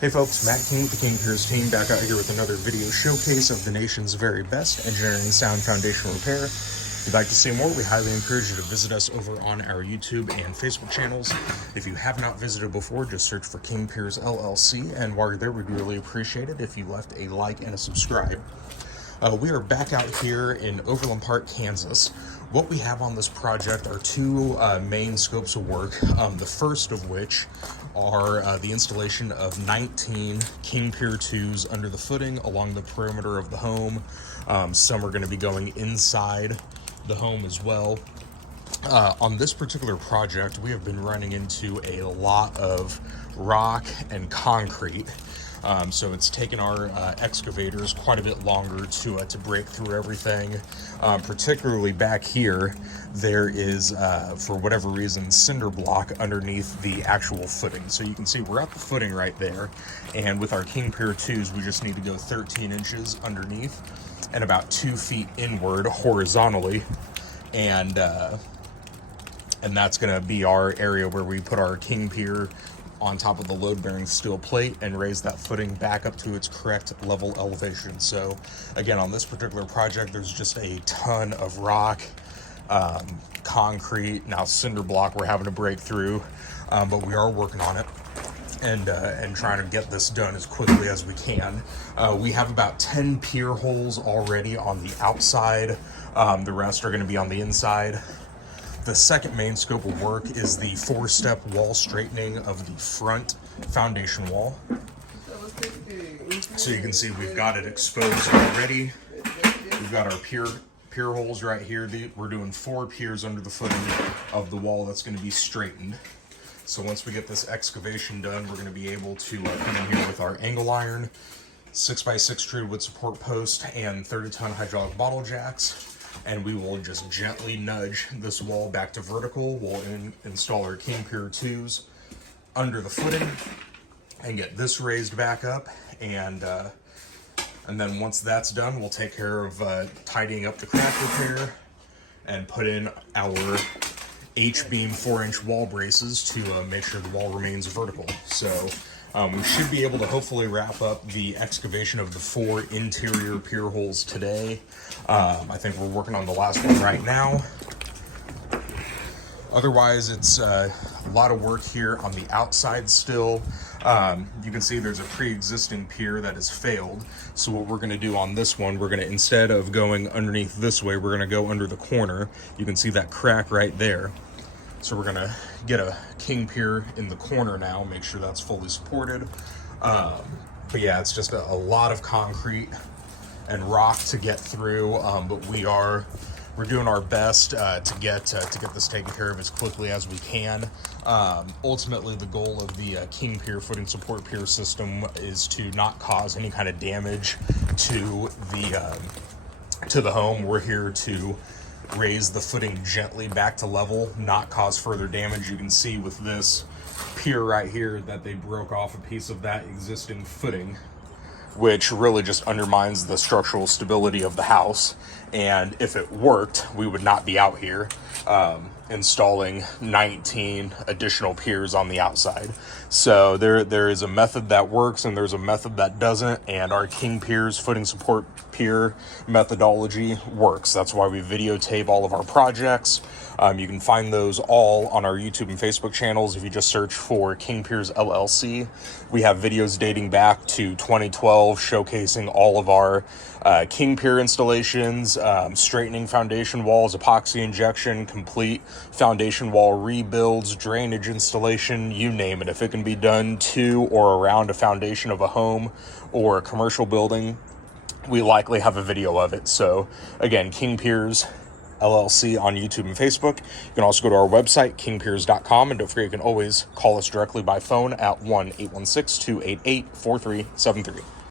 Hey folks, Matt King with the King Piers team back out here with another video showcase of the nation's very best engineering sound foundation repair. If you'd like to see more, we highly encourage you to visit us over on our YouTube and Facebook channels. If you have not visited before, just search for King Piers LLC, and while you're there, we'd really appreciate it if you left a like and a subscribe. We are back out here in Overland Park, Kansas. What we have on this project are two main scopes of work, the first of which are the installation of 19 King Pier IIs under the footing along the perimeter of the home. Some are going to be going inside the home as well. On this particular project, we have been running into a lot of rock and concrete. So it's taken our excavators quite a bit longer to break through everything. Particularly back here, there is, for whatever reason, cinder block underneath the actual footing. So you can see we're at the footing right there, and with our King Pier IIs, we just need to go 13 inches underneath and about 2 feet inward horizontally, and that's going to be our area where we put our King Pier on top of the load-bearing steel plate and raise that footing back up to its correct level elevation. So again, on this particular project, there's just a ton of rock, concrete, now cinder block we're having to break through, but we are working on it and trying to get this done as quickly as we can. We have about 10 pier holes already on the outside. The rest are going to be on the inside. The second main scope of work is the 4-step wall straightening of the front foundation wall. So you can see we've got it exposed already. We've got our pier holes right here. We're doing 4 piers under the footing of the wall that's going to be straightened. So once we get this excavation done, we're going to be able to come in here with our angle iron, 6x6 treated wood support post, and 30-ton hydraulic bottle jacks. And we will just gently nudge this wall back to vertical. We'll install our King Pier IIs under the footing and get this raised back up. And then once that's done, we'll take care of tidying up the crack repair and put in our H-beam 4-inch wall braces to make sure the wall remains vertical. So we should be able to hopefully wrap up the excavation of the 4 interior pier holes today. I think we're working on the last one right now. Otherwise, it's a lot of work here on the outside still. You can see there's a pre-existing pier that has failed. So what we're going to do on this one, we're going to, instead of going underneath this way, we're going to go under the corner. You can see that crack right there. So we're gonna get a King Pier in the corner now, make sure that's fully supported. But yeah, it's just a lot of concrete and rock to get through. But we're doing our best to get this taken care of as quickly as we can. Ultimately, the goal of the King Pier footing support pier system is to not cause any kind of damage to the home. We're here to raise the footing gently back to level, not cause further damage. You can see with this pier right here that they broke off a piece of that existing footing, which really just undermines the structural stability of the house. And if it worked, we would not be out here installing 19 additional piers on the outside. So there is a method that works and there's a method that doesn't, and our King Piers footing support pier methodology works. That's why we videotape all of our projects. You can find those all on our YouTube and Facebook channels if you just search for King Piers LLC. We have videos dating back to 2012 showcasing all of our King Pier installations, straightening foundation walls, epoxy injection, complete foundation wall rebuilds, drainage installation, you name it. If it can be done to or around a foundation of a home or a commercial building, we likely have a video of it. So again, King Piers LLC on YouTube and Facebook. You can also go to our website, kingpiers.com, and don't forget you can always call us directly by phone at 1-816-288-4373.